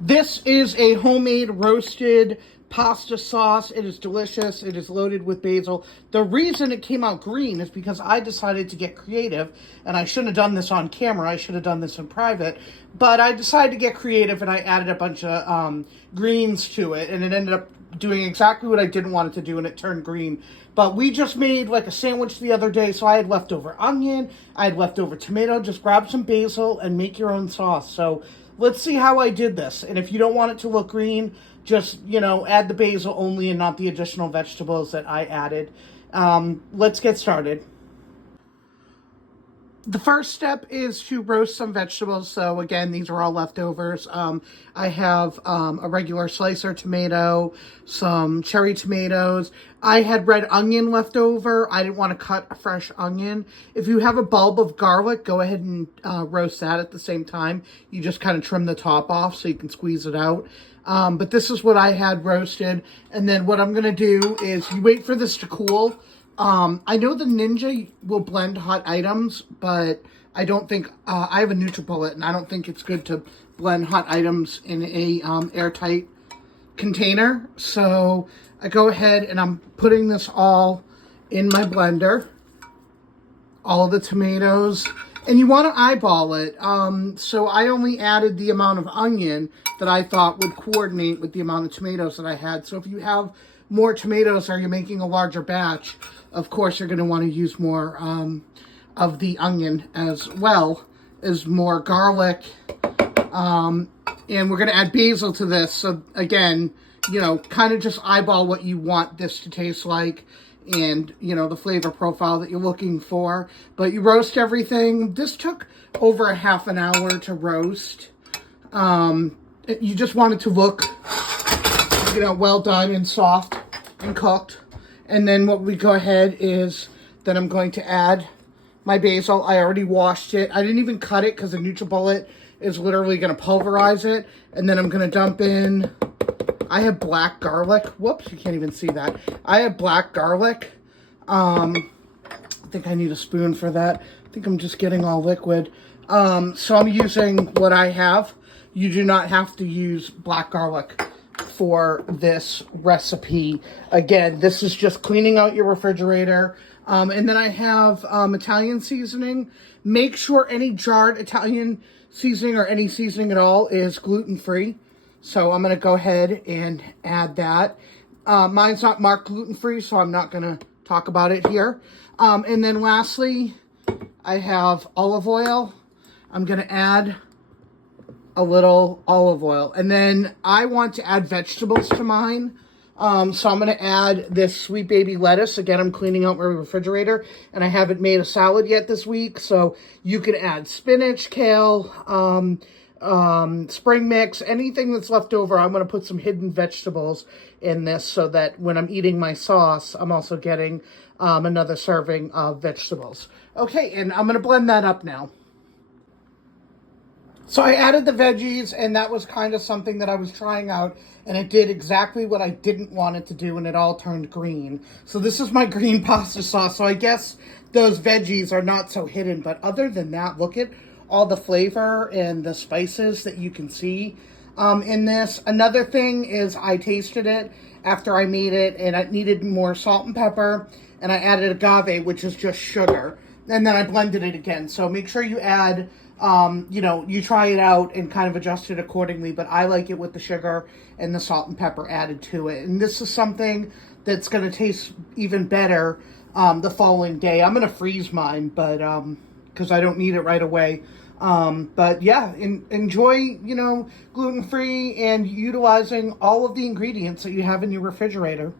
This is a homemade roasted pasta sauce. It is delicious. It is loaded with basil. The reason it came out green is because I decided to get creative, and I shouldn't have done this on camera. I should have done this in private, but I decided to get creative, and I added a bunch of greens to it, and it ended up doing exactly what I didn't want it to do, and it turned green. But we just made like a sandwich the other day, so I had leftover onion, I had leftover tomato. Just grab some basil and make your own sauce. So let's see how I did this. And if you don't want it to look green, just, add the basil only and not the additional vegetables that I added. Let's get started. The first step is to roast some vegetables. So again, these are all leftovers. I have a regular slicer tomato, some cherry tomatoes. I had red onion left over. I didn't want to cut a fresh onion. If you have a bulb of garlic, go ahead and roast that at the same time. You just kind of trim the top off so you can squeeze it out. But this is what I had roasted. And then what I'm going to do is you wait for this to cool. I know the Ninja will blend hot items, but I don't think, I have a NutriBullet, and I don't think it's good to blend hot items in a airtight container. So I go ahead and I'm putting this all in my blender, all the tomatoes, and you want to eyeball it. So I only added the amount of onion that I thought would coordinate with the amount of tomatoes that I had. So if you have more tomatoes or you're making a larger batch, of course you're going to want to use more of the onion, as well as more garlic. And we're going to add basil to this. So again, kind of just eyeball what you want this to taste like and, the flavor profile that you're looking for. But you roast everything. This took over a half an hour to roast. You just want it to look, well done and soft and cooked. And then what we go ahead is then I'm going to add my basil. I already washed it. I didn't even cut it because the NutriBullet is literally going to pulverize it. And then I'm going to dump in, I have black garlic. Whoops, you can't even see that. I have black garlic. I think I need a spoon for that. I think I'm just getting all liquid. So I'm using what I have. You do not have to use black garlic for this recipe. Again, this is just cleaning out your refrigerator. And then I have Italian seasoning. Make sure any jarred Italian seasoning or any seasoning at all is gluten-free. So I'm going to go ahead and add that. Mine's not marked gluten-free, so I'm not going to talk about it here. And then lastly, I have olive oil. I'm going to add a little olive oil. And then I want to add vegetables to mine. So I'm going to add this sweet baby lettuce. Again, I'm cleaning out my refrigerator, and I haven't made a salad yet this week. So you can add spinach, kale, spring mix, anything that's left over. I'm going to put some hidden vegetables in this so that when I'm eating my sauce, I'm also getting another serving of vegetables. Okay, and I'm going to blend that up now. So I added the veggies, and that was kind of something that I was trying out, and it did exactly what I didn't want it to do, and it all turned green. So this is my green pasta sauce. So I guess those veggies are not so hidden, but other than that, look at all the flavor and the spices that you can see in this. Another thing is I tasted it after I made it, and it needed more salt and pepper, and I added agave, which is just sugar, and then I blended it again. So make sure you add, you try it out and kind of adjust it accordingly, but I like it with the sugar and the salt and pepper added to it. And this is something that's going to taste even better the following day. I'm going to freeze mine, but because I don't need it right away. But yeah, enjoy, gluten-free and utilizing all of the ingredients that you have in your refrigerator.